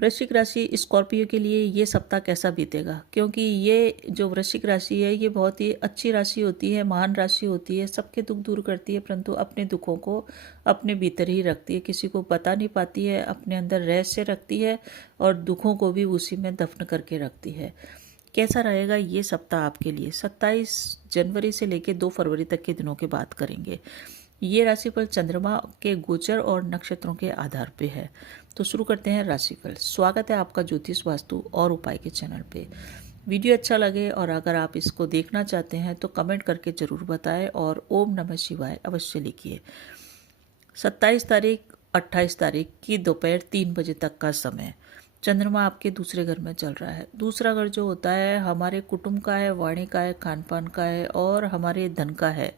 वृश्चिक राशि स्कॉर्पियो के लिए ये सप्ताह कैसा बीतेगा, क्योंकि ये जो वृश्चिक राशि है ये बहुत ही अच्छी राशि होती है, महान राशि होती है, सबके दुख दूर करती है, परंतु अपने दुखों को अपने भीतर ही रखती है, किसी को बता नहीं पाती है, अपने अंदर रहस्य रखती है और दुखों को भी उसी में दफन करके रखती है। कैसा रहेगा ये सप्ताह आपके लिए? 27 जनवरी से लेकर 2 फरवरी तक के दिनों की बात करेंगे। ये राशिफल चंद्रमा के गोचर और नक्षत्रों के आधार पे है। तो शुरू करते हैं राशिफल। स्वागत है आपका ज्योतिष वास्तु और उपाय के चैनल पे। वीडियो अच्छा लगे और अगर आप इसको देखना चाहते हैं तो कमेंट करके ज़रूर बताएं और ओम नमः शिवाय अवश्य लिखिए। 27 तारीख 28 तारीख की दोपहर 3 बजे तक का समय चंद्रमा आपके दूसरे घर में चल रहा है। दूसरा घर जो होता है हमारे कुटुंब का है, वाणी का है, खान पान का है और हमारे धन का है।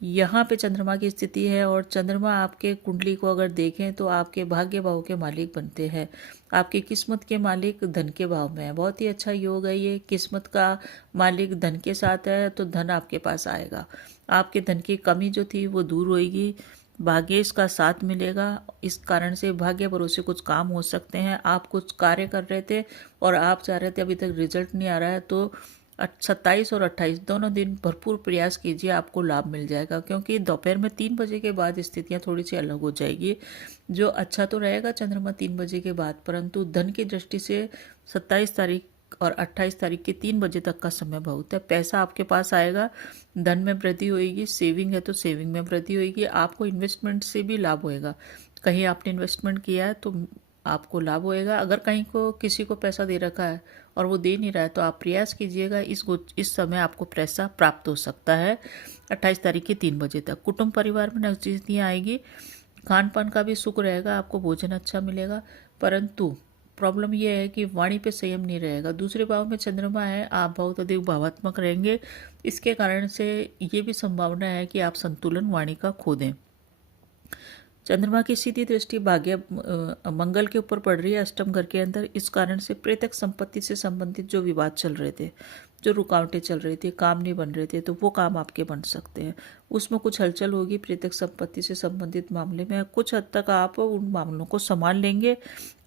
यहाँ पे चंद्रमा की स्थिति है और चंद्रमा आपके कुंडली को अगर देखें तो आपके भाग्य भाव के मालिक बनते हैं। आपकी किस्मत के मालिक धन के भाव में है। बहुत ही अच्छा योग है ये। किस्मत का मालिक धन के साथ है तो धन आपके पास आएगा। आपके धन की कमी जो थी वो दूर होएगी। भाग्येश का साथ मिलेगा। इस कारण से भाग्य भरोसे कुछ काम हो सकते हैं। आप कुछ कार्य कर रहे थे और आप चाह रहे थे अभी तक रिजल्ट नहीं आ रहा है, तो 27 और 28 दोनों दिन भरपूर प्रयास कीजिए, आपको लाभ मिल जाएगा। क्योंकि दोपहर में 3 बजे के बाद स्थितियां थोड़ी सी अलग हो जाएगी। जो अच्छा तो रहेगा चंद्रमा 3 बजे के बाद, परंतु धन की दृष्टि से 27 तारीख और 28 तारीख के 3 बजे तक का समय बहुत है। पैसा आपके पास आएगा, धन में वृद्धि होगी, सेविंग है तो सेविंग में वृद्धि होगी। आपको इन्वेस्टमेंट से भी लाभ होएगा। कहीं आपने इन्वेस्टमेंट किया है तो आपको लाभ होएगा। अगर कहीं को किसी को पैसा दे रखा है और वो दे नहीं रहा है तो आप प्रयास कीजिएगा, इस समय आपको पैसा प्राप्त हो सकता है 28 तारीख के 3 बजे तक। कुटुंब परिवार में नजदीकियाँ आएगी। खान पान का भी सुख रहेगा, आपको भोजन अच्छा मिलेगा, परंतु प्रॉब्लम यह है कि वाणी पे संयम नहीं रहेगा। दूसरे भाव में चंद्रमा है, आप बहुत अधिक भावात्मक रहेंगे। इसके कारण से ये भी संभावना है कि आप संतुलन वाणी का खो दें। चंद्रमा की सीधी दृष्टि भाग्य मंगल के ऊपर पड़ रही है अष्टम घर के अंदर। इस कारण से प्रेतक संपत्ति से संबंधित जो विवाद चल रहे थे, जो रुकावटें चल रही थी, काम नहीं बन रहे थे, तो वो काम आपके बन सकते हैं। उसमें कुछ हलचल होगी प्रेतक संपत्ति से संबंधित मामले में। कुछ हद तक आप उन मामलों को संभाल लेंगे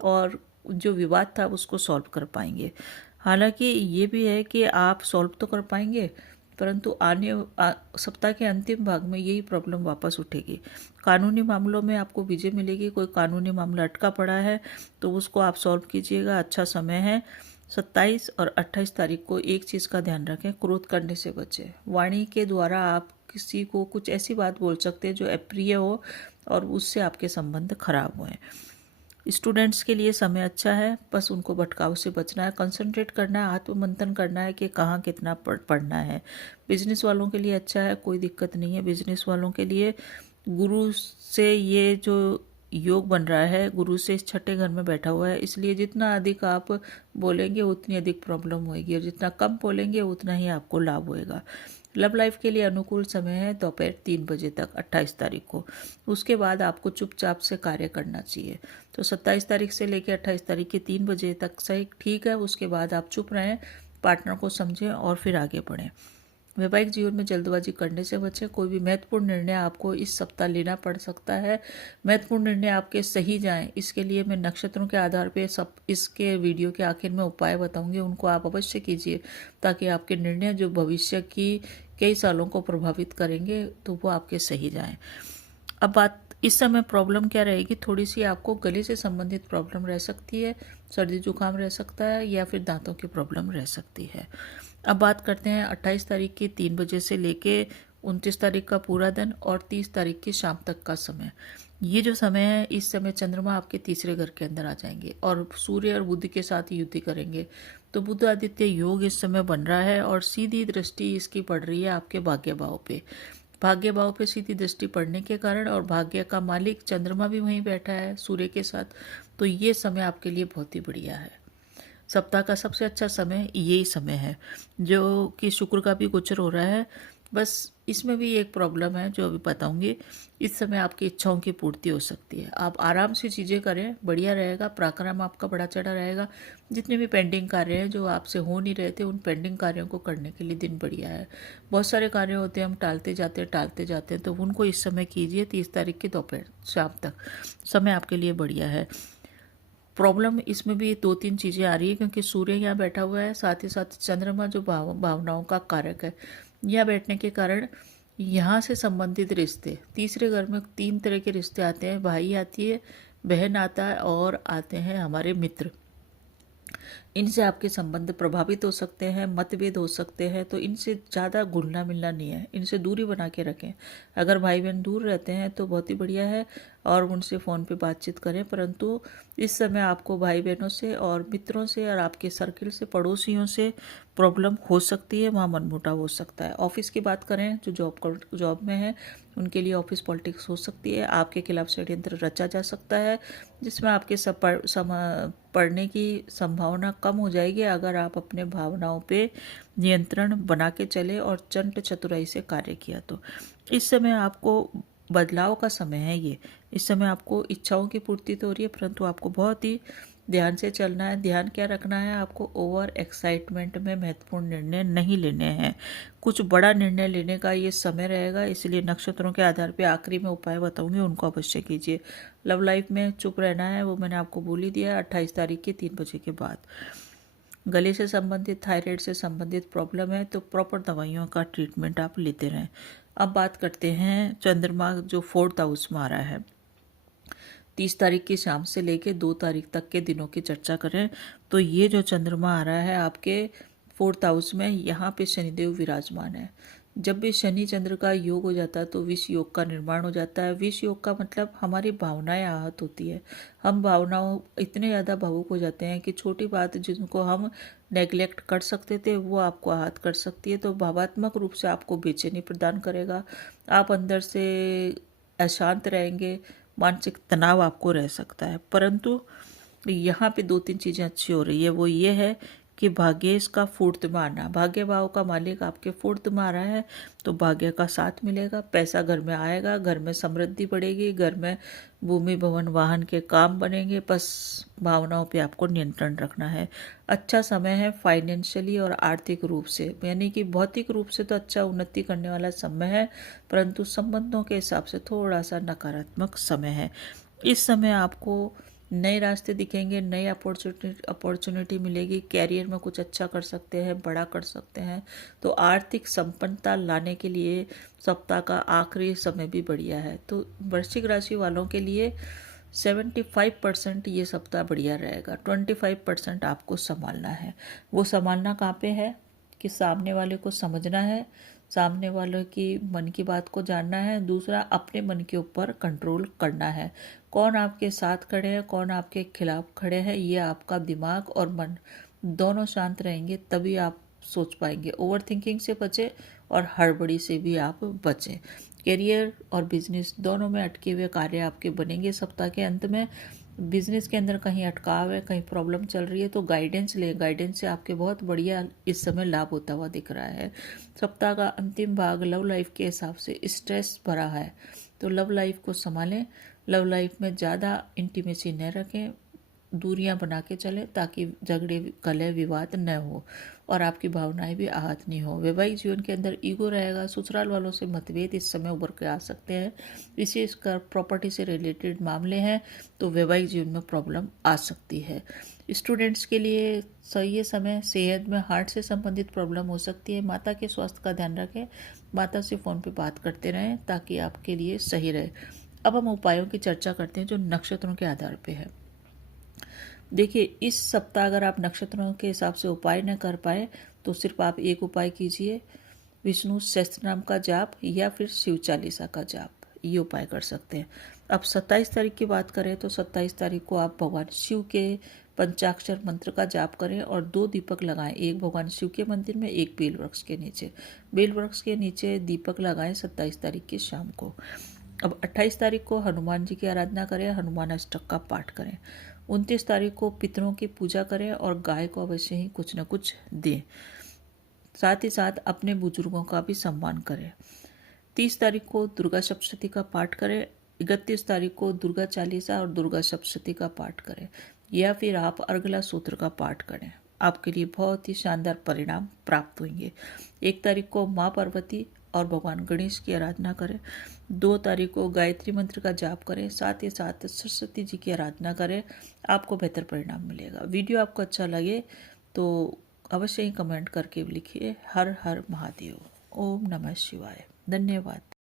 और जो विवाद था उसको सॉल्व कर पाएंगे। हालांकि ये भी है कि आप सॉल्व तो कर पाएंगे, परंतु सप्ताह के अंतिम भाग में यही प्रॉब्लम वापस उठेगी। कानूनी मामलों में आपको विजय मिलेगी। कोई कानूनी मामला अटका पड़ा है तो उसको आप सॉल्व कीजिएगा, अच्छा समय है। 27 और 28 तारीख को एक चीज़ का ध्यान रखें, क्रोध करने से बचें। वाणी के द्वारा आप किसी को कुछ ऐसी बात बोल सकते हैं जो अप्रिय हो और उससे आपके संबंध खराब हुए। स्टूडेंट्स के लिए समय अच्छा है, बस उनको भटकाव से बचना है, कंसंट्रेट करना है, आत्ममंथन करना है कि कहाँ कितना पढ़ना है। बिजनेस वालों के लिए अच्छा है, कोई दिक्कत नहीं है। बिजनेस वालों के लिए गुरु से ये जो योग बन रहा है, गुरु से इस छठे घर में बैठा हुआ है, इसलिए जितना अधिक आप बोलेंगे उतनी अधिक प्रॉब्लम होगी और जितना कम बोलेंगे उतना ही आपको लाभ होएगा। लव लाइफ के लिए अनुकूल समय है दोपहर 3 बजे तक 28 तारीख को। उसके बाद आपको चुपचाप से कार्य करना चाहिए। तो 27 तारीख से लेकर 28 तारीख के 3 बजे तक सही ठीक है। उसके बाद आप चुप रहें, पार्टनर को समझें और फिर आगे बढ़ें। वैवाहिक जीवन में जल्दबाजी करने से बचें। कोई भी महत्वपूर्ण निर्णय आपको इस सप्ताह लेना पड़ सकता है। महत्वपूर्ण निर्णय आपके सही जाएं, इसके लिए मैं नक्षत्रों के आधार पे सब इसके वीडियो के आखिर में उपाय बताऊंगी, उनको आप अवश्य कीजिए ताकि आपके निर्णय जो भविष्य की कई सालों को प्रभावित करेंगे तो वो आपके सही जाएं। अब बात इस समय प्रॉब्लम क्या रहेगी, थोड़ी सी आपको गले से संबंधित प्रॉब्लम रह सकती है, सर्दी जुकाम रह सकता है या फिर दांतों की प्रॉब्लम रह सकती है। अब बात करते हैं 28 तारीख की 3 बजे से लेके 29 तारीख का पूरा दिन और 30 तारीख की शाम तक का समय। ये जो समय है, इस समय चंद्रमा आपके तीसरे घर के अंदर आ जाएंगे और सूर्य और बुध के साथ युति करेंगे। तो बुध आदित्य योग इस समय बन रहा है और सीधी दृष्टि इसकी पड़ रही है आपके भाग्य भाव पे। भाग्य भाव पे सीधी दृष्टि पड़ने के कारण और भाग्य का मालिक चंद्रमा भी वहीं बैठा है सूर्य के साथ, तो ये समय आपके लिए बहुत ही बढ़िया है। सप्ताह का सबसे अच्छा समय यही समय है जो कि शुक्र का भी गोचर हो रहा है। बस इसमें भी एक प्रॉब्लम है जो अभी बताऊंगी। इस समय आपकी इच्छाओं की पूर्ति हो सकती है। आप आराम से चीज़ें करें, बढ़िया रहेगा। पराक्रम आपका बड़ा चढ़ा रहेगा। जितने भी पेंडिंग कार्य हैं जो आपसे हो नहीं रहे थे, उन पेंडिंग कार्यों को करने के लिए दिन बढ़िया है। बहुत सारे कार्य होते हैं हम टालते जाते हैं, तो उनको इस समय कीजिए। 30 तारीख की दोपहर शाम तक समय आपके लिए बढ़िया है। प्रॉब्लम इसमें भी दो तीन चीज़ें आ रही है, क्योंकि सूर्य यहाँ बैठा हुआ है, साथ ही साथ चंद्रमा जो भावनाओं का कारक है, यहाँ बैठने के कारण यहाँ से संबंधित रिश्ते, तीसरे घर में तीन तरह के रिश्ते आते हैं। भाई आती है, बहन आता है, और आते हैं हमारे मित्र। इनसे आपके संबंध प्रभावित हो सकते हैं, मतभेद हो सकते हैं, तो इनसे ज़्यादा घुलना मिलना नहीं है, इनसे दूरी बना के रखें। अगर भाई बहन दूर रहते हैं तो बहुत ही बढ़िया है, और उनसे फ़ोन पे बातचीत करें, परंतु इस समय आपको भाई बहनों से और मित्रों से और आपके सर्किल से, पड़ोसियों से प्रॉब्लम हो सकती है, वहाँ मनमुटाव हो सकता है। ऑफिस की बात करें, जो जॉब में है उनके लिए ऑफिस पॉलिटिक्स हो सकती है, आपके खिलाफ षड्यंत्र रचा जा सकता है, जिसमें आपके पढ़ने की संभावना कम हो जाएगी अगर आप अपने भावनाओं पे नियंत्रण बना के चले और चंट चतुराई से कार्य किया तो। इस समय आपको बदलाव का समय है ये। इस समय आपको इच्छाओं की पूर्ति तो हो रही है, परंतु आपको बहुत ही ध्यान से चलना है। ध्यान क्या रखना है, आपको ओवर एक्साइटमेंट में महत्वपूर्ण निर्णय नहीं लेने हैं। कुछ बड़ा निर्णय लेने का ये समय रहेगा, इसलिए नक्षत्रों के आधार पर आखिरी में उपाय बताऊंगी, उनको अवश्य कीजिए। लव लाइफ में चुप रहना है, वो मैंने आपको बोल ही दिया है, 28 तारीख के 3 बजे के बाद। गले से संबंधित, थायराइड से संबंधित प्रॉब्लम है तो प्रॉपर दवाइयों का ट्रीटमेंट आप लेते रहें। अब बात करते हैं चंद्रमा जो 4th हाउस में आ रहा है। 30 तारीख की शाम से लेके 2 तारीख तक के दिनों की चर्चा करें तो ये जो चंद्रमा आ रहा है आपके 4th हाउस में, यहाँ पे शनिदेव विराजमान है। जब भी शनि चंद्र का योग हो जाता है तो विष योग का निर्माण हो जाता है। विष योग का मतलब हमारी भावनाएं आहत होती है। हम भावनाओं इतने ज़्यादा भावुक हो जाते हैं कि छोटी बात जिनको हम नेग्लेक्ट कर सकते थे वो आपको आहत कर सकती है। तो भावात्मक रूप से आपको बेचैनी प्रदान करेगा, आप अंदर से अशांत रहेंगे, मानसिक तनाव आपको रह सकता है। परंतु यहाँ पे 2-3 चीज़ें अच्छी हो रही है, वो ये है कि भाग्येश का 4th में आना, भाग्य भाव का मालिक आपके 4th में आ रहा है तो भाग्य का साथ मिलेगा, पैसा घर में आएगा, घर में समृद्धि बढ़ेगी, घर में भूमि भवन वाहन के काम बनेंगे। बस भावनाओं पे आपको नियंत्रण रखना है। अच्छा समय है फाइनेंशियली और आर्थिक रूप से, यानी कि भौतिक रूप से तो अच्छा उन्नति करने वाला समय है, परंतु संबंधों के हिसाब से थोड़ा सा नकारात्मक समय है। इस समय आपको नए रास्ते दिखेंगे, नई अपॉर्चुनिटी मिलेगी, कैरियर में कुछ अच्छा कर सकते हैं, बड़ा कर सकते हैं। तो आर्थिक संपन्नता लाने के लिए सप्ताह का आखिरी समय भी बढ़िया है। तो वृश्चिक राशि वालों के लिए 75% ये सप्ताह बढ़िया रहेगा, 25% आपको संभालना है। वो संभालना कहाँ पे है कि सामने वाले को समझना है, सामने वाले की मन की बात को जानना है, दूसरा अपने मन के ऊपर कंट्रोल करना है। कौन आपके साथ खड़े हैं, कौन आपके खिलाफ खड़े हैं, ये आपका दिमाग और मन दोनों शांत रहेंगे तभी आप सोच पाएंगे। ओवर थिंकिंग से बचें और हड़बड़ी से भी आप बचें। करियर और बिजनेस दोनों में अटके हुए कार्य आपके बनेंगे सप्ताह के अंत में। बिजनेस के अंदर कहीं अटकाव है, कहीं प्रॉब्लम चल रही है तो गाइडेंस ले, गाइडेंस से आपके बहुत बढ़िया इस समय लाभ होता हुआ दिख रहा है। सप्ताह का अंतिम भाग लव लाइफ के हिसाब से स्ट्रेस भरा है, तो लव लाइफ को संभालें। लव लाइफ में ज़्यादा इंटीमेसी न रखें, दूरियां बना के चलें ताकि झगड़े कलह विवाद न हो और आपकी भावनाएं भी आहत नहीं हो। वैवाहिक जीवन के अंदर ईगो रहेगा, ससुराल वालों से मतभेद इस समय उभर के आ सकते हैं, विशेषकर प्रॉपर्टी से रिलेटेड मामले हैं तो वैवाहिक जीवन में प्रॉब्लम आ सकती है। स्टूडेंट्स के लिए सही समय, सेहत में हार्ट से संबंधित प्रॉब्लम हो सकती है। माता के स्वास्थ्य का ध्यान रखें, माता से फ़ोन पे बात करते रहें ताकि आपके लिए सही रहे। अब हम उपायों की चर्चा करते हैं जो नक्षत्रों के आधार पे है। देखिए, इस सप्ताह अगर आप नक्षत्रों के हिसाब से उपाय न कर पाए तो सिर्फ आप एक उपाय कीजिए, विष्णु सहस्त्र नाम का जाप या फिर शिव चालीसा का जाप, ये उपाय कर सकते हैं। अब 27 तारीख की बात करें तो 27 तारीख को आप भगवान शिव के पंचाक्षर मंत्र का जाप करें और 2 दीपक लगाएं, एक भगवान शिव के मंदिर में, एक बेल वृक्ष के नीचे। बेल वृक्ष के नीचे दीपक लगाएं 27 तारीख की शाम को। अब 28 तारीख को हनुमान जी की आराधना करें, हनुमान अष्टक का पाठ करें। 29 तारीख को पितरों की पूजा करें और गाय को अवश्य ही कुछ न कुछ दें। साथ ही साथ अपने बुजुर्गों का भी सम्मान करें। 30 तारीख को दुर्गा सप्तशती का पाठ करें। 31 तारीख को दुर्गा चालीसा और दुर्गा सप्तशती का पाठ करें या फिर आप अर्गला सूत्र का पाठ करें, आपके लिए बहुत ही शानदार परिणाम प्राप्त होंगे। 1 तारीख को माँ पार्वती और भगवान गणेश की आराधना करें। 2 तारीख को गायत्री मंत्र का जाप करें, साथ ही साथ सरस्वती जी की आराधना करें, आपको बेहतर परिणाम मिलेगा। वीडियो आपको अच्छा लगे तो अवश्य ही कमेंट करके लिखिए। हर हर महादेव। ओम नमः शिवाय। धन्यवाद।